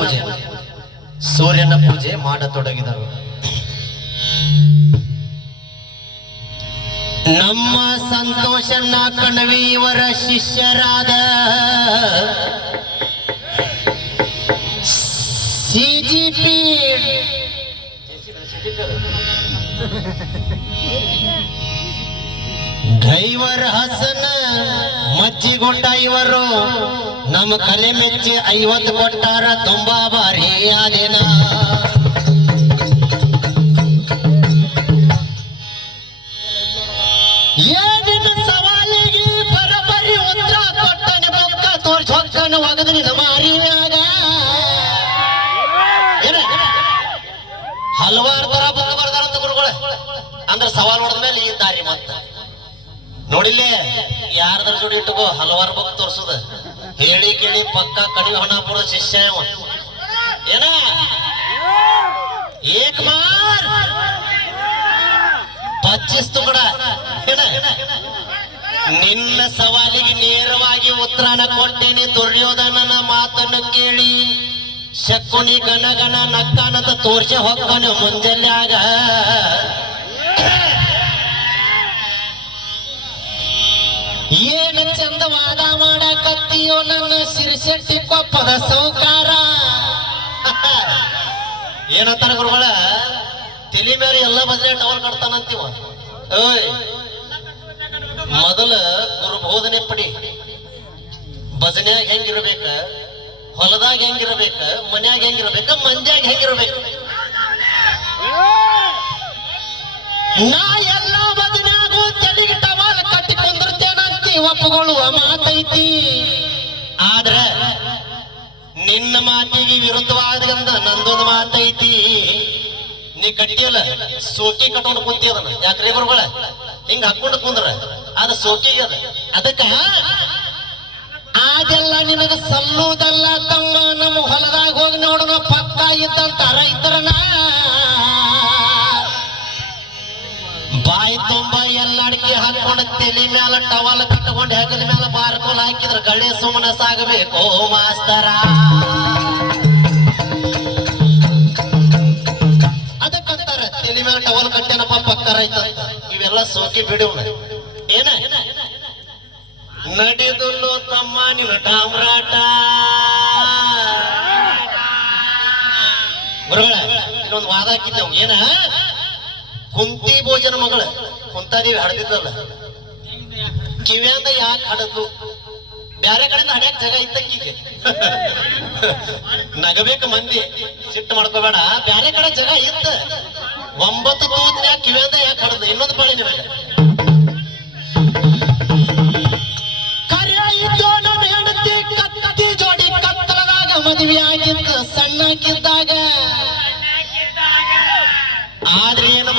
ಪೂಜೆ. ಸೂರ್ಯನ ಪೂಜೆ ಮಾಡತೊಡಗಿದರು ನಮ್ಮ ಸಂತೋಷನ ಕಣವಿ ಇವರ ಶಿಷ್ಯರಾದ ಸಿಜಿಪಿ ಡ್ರೈವರ್ ಹಸನ ಮಚ್ಚಿಗೊಂಡ ಇವರು ನಮ್ಮ ಕಲೆ ಮೆಚ್ಚಿ ಐವತ್ತು ಕೊಟ್ಟಾರ ತುಂಬಾ ಬಾರಿ ಆದೇನ ಏನಿನ ಸವಾಲಿಗೆ ಬರಬರಿ ಉತ್ತರ ಕೊಟ್ಟನ ಪಕ್ಕ ತೋರ್ಸಿ ಹೋಗ್ತಾನ ಒಗದು ನಮ್ಮ ಅರಿವಾಗ? ಹಲವಾರು ತರ ಬಂದು ಬರ್ತಾರಂತ ಗುರುಗಳೇ. ಅಂದ್ರೆ ಸವಾಲ್ ಹೊಡೆದ ಮೇಲೆ ಈ ದಾರಿ ಮತ್ತ. ನೋಡಿಲ್ಲೇ, ಯಾರದ್ರ ಜೋಡಿ ಇಟ್ಟುಕೋ, ಹಲವಾರು ಬಗ್ಗೆ ತೋರ್ಸುದ. ಹೇಳಿ ಕೇಳಿ ಪಕ್ಕ ಕಡಿಮೆ ಹೊಣಾಪುರ ಶಿಷ್ಯ ಏನ? ಏಕ್ ಮಾರ್ ಪಚ್ಚಿಸ್ ತುಕಡ ನಿನ್ನ ಸವಾಲಿಗೆ ನೇರವಾಗಿ ಉತ್ತರನ ಕೊಟ್ಟೇನೆ ದುರ್ಯೋಧನನ ಮಾತನ್ನು ಕೇಳಿ. ಶಕುನಿ ಗನ ಗನ ನಕ್ಕನತ ತೋರ್ಸಿ ಮುಂಜಾನೆ ಮುಂಜಾನ್ಯಾಗ ಏನು ಚಂದ ವಾದ ಮಾಡಕತ್ತೀಯೋ ನನ್ನ ಸಿರಿಶೆಟ್ಟಿ ಕೊಪ್ಪದ ಸೌಕಾರ. ಏನತ್ತಾನ ಗುರುಗಳ? ತಲಿ ಮೇಲೆ ಎಲ್ಲ ಬಜೆ ಟವಲ್ ಕಟ್ತಾನಂತೀವ. ಓಯ್. ಮೊದಲ ಗುರು ಬೋಧನೆ ಪಡಿ. ಭಜನ್ಯಾಗ ಹೆಂಗಿರ್ಬೇಕ? ಹೊಲದಾಗ ಹೆಂಗಿರ್ಬೇಕ? ಮನ್ಯಾಗ ಹೆಂಗಿರ್ಬೇಕ? ಮಂದ್ಯಾಗ ಹೆಂಗಿರ್ಬೇಕು? ನಾ ಕುಂದಿರ್ತೇನಂತಿ ಒಪ್ಪುಗೊಳ್ಳುವ ಮಾತೈತಿ. ಆದ್ರೆ ನಿನ್ನ ಮಾತಿಗೆ ವಿರುದ್ಧವಾದ ನಂದೊಂದು ಮಾತೈತಿ. ನೀ ಕಟ್ಟಿಯಲ್ಲ, ಸೋಕಿ ಕಟ್ಕೊಂಡು ಕುಂತಿ ಅದನ್ನ. ಯಾಕ್ರಿ ಗುರುಗಳ ಹಿಂಗ ಹಾಕೊಂಡು ಕುಂದ್ರ. ಅದ ಸೋಕಿ ಅದ. ಅದಕ್ಕ ಅದೆಲ್ಲ ನಿನಗ ಸಲ್ಲುವುದಲ್ಲ ತಮ್ಮ. ನಮ್ಮ ಹೊಲದಾಗ ಹೋಗಿ ನೋಡೋಣ ಪಕ್ಕ ಇದ್ದಂತ ರೈತರನ ತುಂಬ ಎಲ್ಲ ಅಡಿಕೆ ಹಾಕೊಂಡು ತಲೆ ಮ್ಯಾಲ ಟವಲ್ ಕಟ್ಕೊಂಡು ಹೆಗಲ ಮ್ಯಾಲ ಬಾರ್ಕೋಲ್ ಹಾಕಿದ್ರ ಗಳೆ ಸುಮ್ಮನ ಸಾಗಬೇಕು, ಮಾಸ್ತರ. ಅದಕ್ಕಂತಾರ ತಲೆ ಮ್ಯಾಲ ಟವಲ್ ಕಟ್ಟೇನಪ್ಪ ಪಕ್ಕ ರೈತ. ಇವೆಲ್ಲ ಸೋಕಿ ಬಿಡು ಏನ? ನಡೆದುಲ್ಲೋ ತಮ್ಮ ನಿನ್ನ ಡಾಮ್ರಾಟ ಗುರುಗಳ, ಇನ್ನೊಂದು ವಾದ ಹಾಕಿದ್ದೆವು. ಏನ? ಕುಂತಿ ಭೋಜನ ಮಗಳ. ಕುಂತಾದೇವಿ ಹಡ್ದಿದ್ದಲ್ಲ ಕಿವ್ಯಾಂದ ಯಾಕೆ ಹಡದು ಬ್ಯಾರೆ ಕಡೆಯಿಂದ ಹಡ್ಯಾಕ ಜಾಗ ಇತ್ತಕ್ಕಿಗೆ. ನಗಬೇಕು ಮಂದಿ. ಸಿಟ್ಟು ಮಾಡ್ಕೋಬೇಡ. ಬ್ಯಾರೆ ಕಡೆ ಜಾಗ ಇತ್ತ. ಒಂಬತ್ತು ತೂತಿನ ಕಿವ್ಯಾಂದ ಯಾಕೆ ಹಡದು ಇನ್ನೊಂದು ಪಾಳಿ ನಿಮಗೆ ಕರೆ ಇದ್ದೋ ನನ್ನ ಹೆಂಡತಿ, ಕತ್ತಿ ಜೋಡಿ ಕತ್ತಲದಾಗ ಮದುವೆ ಆಗಿದ್ದ, ಸಣ್ಣಕ್ಕಿದ್ದಾಗ. ಆದ್ರೆ ಏನು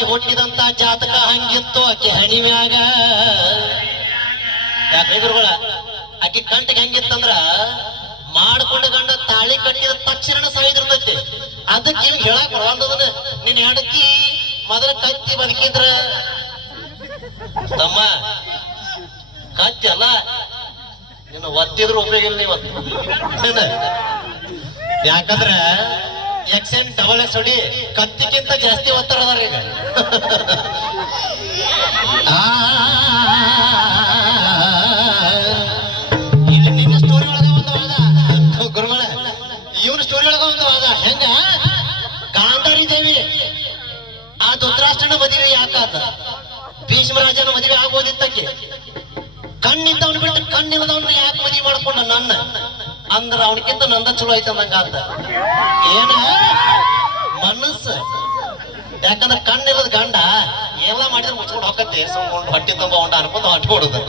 ಮಾಡೋದಾಕಿ ಹುಟ್ಟಿದಂತ ಜಾತಕ ಹಂಗಿತ್ತು ಆಕೆ ಹಣಿಮ್ಯಾಗ ಮ್ಯಾಗ ಗುರುಗಳ? ಆಕೆ ಕಂಟಿಗೆ ಹೆಂಗಿತ್ತಂದ್ರ ಮಾಡ್ಕೊಂಡ ಗಂಡ ತಾಳಿ ಕಟ್ಟಿದ ತಕ್ಷಣ ಸಾಯ್ದಿರ್ತೈತಿ. ಅದಕ್ಕೆ ಇವ್ ಹೇಳಕ್ ಬರವಂದದನ ನಿನ್ ಹೆಂಡತಿ ಮೊದಲ ಕತ್ತಿ ಬದುಕಿದ್ರ. ತಮ್ಮ, ಕತ್ತಿ ಅಲ್ಲ. ನಿನ್ನ ಒತ್ತಿದ್ರು ಉಪಯೋಗ ಇಲ್ಲ ಇವತ್ತು? ಯಾಕಂದ್ರ ಎಕ್ಸ್ ಎನ್ ಡಬಲ್ ಎಕ್ಸ್ ಹೊಡಿ ಕತ್ತಿಗಿಂತ ಜಾಸ್ತಿ ಒತ್ತಡ ಅದಾರ ಈಗ ಇಲ್ಲಿ ನಿಮ್ಮ ಸ್ಟೋರಿ ಒಳಗ ಒಂದು ವಾದ ಗುರುಗಳ ಇವನ ಸ್ಟೋರಿ ಒಳಗ ಒಂದು ವಾದ ಹೆಂಗ ಗಾಂಧಾರಿ ದೇವಿ ಆ ಧೃತರಾಷ್ಟ್ರನ ಮದುವೆ ಯಾಕಾತ ಭೀಷ್ಮರಾಜನ ಮದುವೆ ಆಗೋದಿತ್ತಕ್ಕೆ ಕಣ್ಣಿದ್ದವನು ಬಿಟ್ಟು ಕಣ್ಣಿಲ್ಲದವನ್ನ ಯಾಕೆ ಮದುವೆ ಮಾಡ್ಕೊಂಡ ನನ್ನ ಅಂದ್ರ ಅವನಿಗಿಂತ ನಂದ ಚಲೋ ಐತೆ ಅಂದಂಗ ಅಂತ ಏನ? ಮನಸ್ಸು. ಯಾಕಂದ್ರೆ ಕಣ್ಣಿಲ್ಲದ ಗಂಡ ಎಲ್ಲ ಮಾಡಿದ್ರೆ ಮುಚ್ಕೊಂಡು ಹೋಗತ್ತೆ ಸುಮ್ಕೊಂಡು ಹೊಟ್ಟಿ ತುಂಬ ಹೊಂಡ ಅನ್ಕೊಂಡು ಹೊಟ್ಟೆ ಕೊಡುದು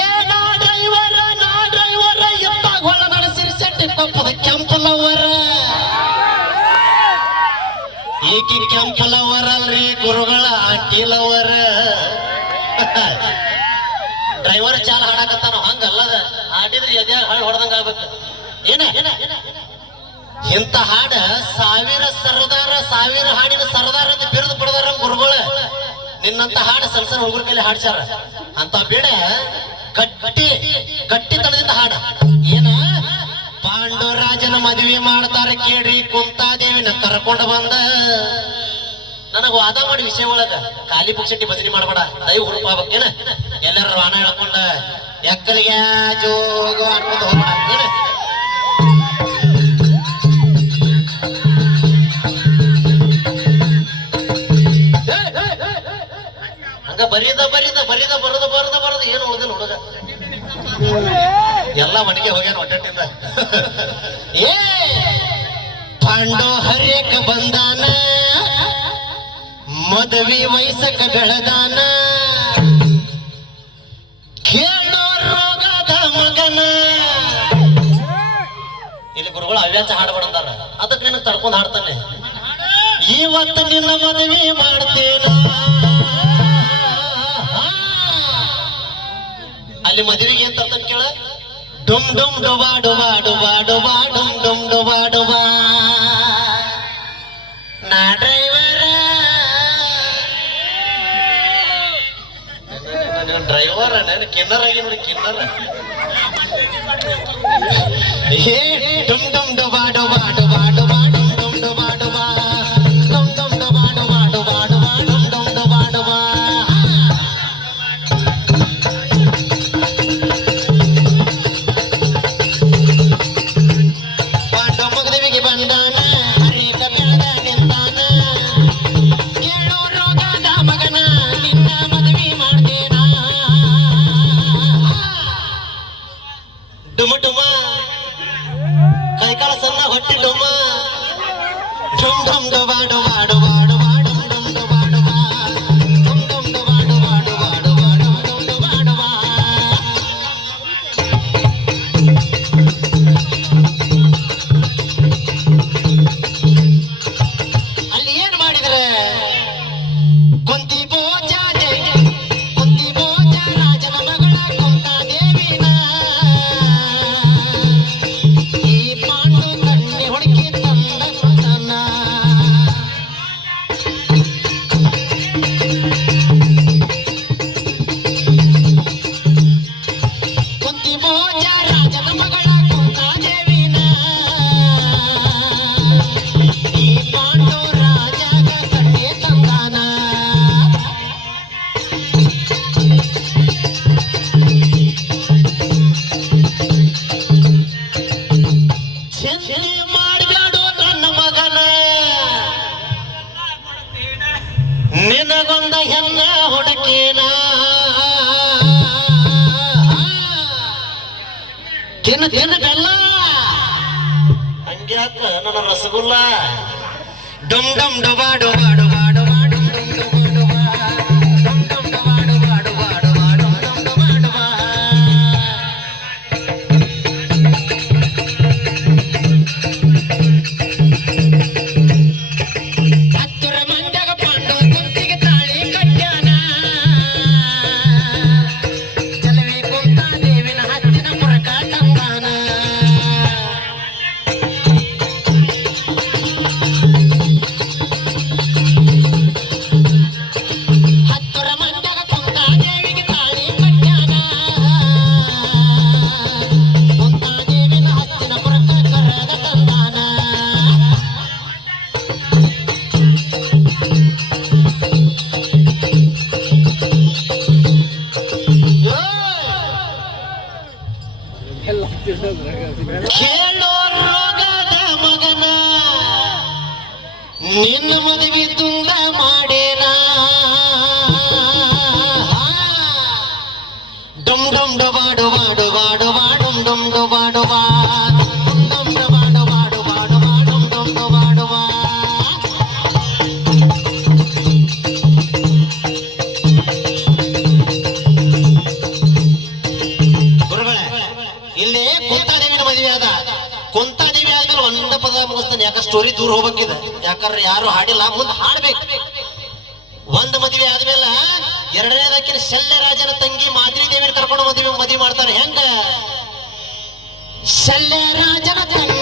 ಏನ ಡ್ರೈವರ, ನಾ ಡ್ರೈವರ, ಎತ್ತ ಹೊಳ ನಡೆಸಿರಿ ಸೆಟ್ಟಿ ಕೊಪ್ಪದ ಕೆಂಪಲವರ ಈಕಿ ಕೆಂಪಲವರ ಅಲ್ರಿ ಗುರುಗಳ ಆಟಿಲವರ ಡ್ರೈವರ್ ಚಾಲ ಹಾಡಕತ್ತಾನ? ಹಂಗಲ್ಲದ. ಹಾಡಿದ್ರೆ ಎದೆ ಹಾಳು ಹೊಡೆದಂಗ ಆಗುತ್ತೆ. ಏನ? ಇಂಥ ಹಾಡ ಸಾವಿರ ಸರದಾರ, ಸಾವಿರ ಹಾಡಿನ ಸರದಾರ ಅಂತ ಬಿರುದು ಪಡೆದಾರ ಗುರುಗಳು. ನಿನ್ನಂತ ಹಾಡ ಸಣ್ಣ ಸಣ್ಣ ಹುಡುಗರ ಕೈಲಿ ಹಾಡ್ಸಾರ ಅಂತ ಬೇಡ ಕಟ್ಟಿ ಕಟ್ಟಿ ತಳದಿಂದ ಹಾಡ. ಏನ? ಪಾಂಡುರಾಜನ ಮದುವೆ ಮಾಡ್ತಾರೆ ಕೇಳ್ರಿ, ಕುಂತಾದೇವಿನ ಕರ್ಕೊಂಡು ಬಂದ. ನನಗ ವಾದ ಮಾಡಿ ವಿಷಯ ಒಳಗ. ಖಾಲಿ ಪುಕ್ಷಟ್ಟಿ ಬದಲಿ ಮಾಡಬೇಡ. ದಯ ಹುಡುಪಾಬೇಕೇನ ಎಲ್ಲರೂ ರಾಣ ಹೇಳ್ಕೊಂಡ ಎಕ್ಕಲಿಗೆ ಜೋಗ ಹಂಗ ಬರೀದ ಬರೀದ ಬರೀದ ಬರದ ಬರದ ಬರದ ಏನು ಉಳಿದಿಲ್ಲ ಹುಡುಗ. ಎಲ್ಲ ಮನೆಗೆ ಹೋಗ್ಯಾನ ಒಟ್ಟಟ್ಟಿಂದ ಏ ಪಾಂಡೋ ಹರೇಕ ಬಂದಾನ, ಮದವಿ ವಯಸ್ಸಕ ಬೆಳೆದಾನ. ಗುರುಗಳು ಅವ್ಯಾಚ ಹಾಡ್ಬೇಡಂದಾರ ಅದಕ್ಕೆ ನಿನ್ನ ತಡ್ಕೊಂಡು ಹಾಡ್ತಾನೆ. ಇವತ್ತು ನಿನ್ನ ಮದುವೆ ಮಾಡ್ತೇನ? ಅಲ್ಲಿ ಮದುವೆಗೆ ಏನ್ ತರ್ತಾನೆ ಕೇಳ? ಡುಮ್ ಡುಮ್ ಡುಬಾ ಡುಬಾ ಡುಬಾ ಡುಬಾ ಡುಮ್ ಡುಮ್ ಡುಬಾ ಡುಬಾ. ನಾ ಡ್ರೈವರ. ಡ್ರೈವರ್ ನಾನು ಕಿನ್ನರ್ ಆಗಿ ನೋಡಿ ಕಿನ್ನರ್. ಏ ಡುಮ್ ಡುಮ್ ತಿನ್ನ ತಿನ್ನಕಲ್ಲ ಹಂಗ್ಯಾಕ ನನ್ನ ರಸಗುಲ್ಲ? ಡಮ್ ಡಮ್ ಡಬಾ ಡಬಾ ಡುಬಾ. ರೋಗದ ಮಗನ ನಿನ್ನ ಮದುವೆ ತುಂಗ ಮಾಡೇನ? ಡಮ್ ಡಮ್ ಡುಬಾಡು ಯಾಕ ಸ್ಟೋರಿ ದೂರ ಹೋಗ್ಬೇಕಿದೆ. ಯಾಕಂದ್ರೆ ಯಾರು ಹಾಡಿಲ್ಲ, ಮುಂದೆ ಹಾಡ್ಬೇಕು. ಒಂದ್ ಮದುವೆ ಆದ್ಮೇಲೆ ಎರಡನೇದಕ್ಕಿನ ಶಲ್ಯ ರಾಜನ ತಂಗಿ ಮಾದ್ರಿ ದೇವಿನ ಕರ್ಕೊಂಡು ಮದುವೆ ಮದುವೆ ಮಾಡ್ತಾರೆ. ಹೆಂಗ? ಶಲ್ಯರಾಜನ ತಂಗಿಯ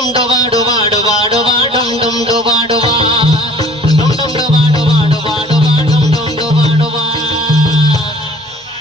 ಡುಮ್ ಡುಮ್ ಡುಬಾ ಡುಬಾ ಡುಬಾ ಡುಬಾ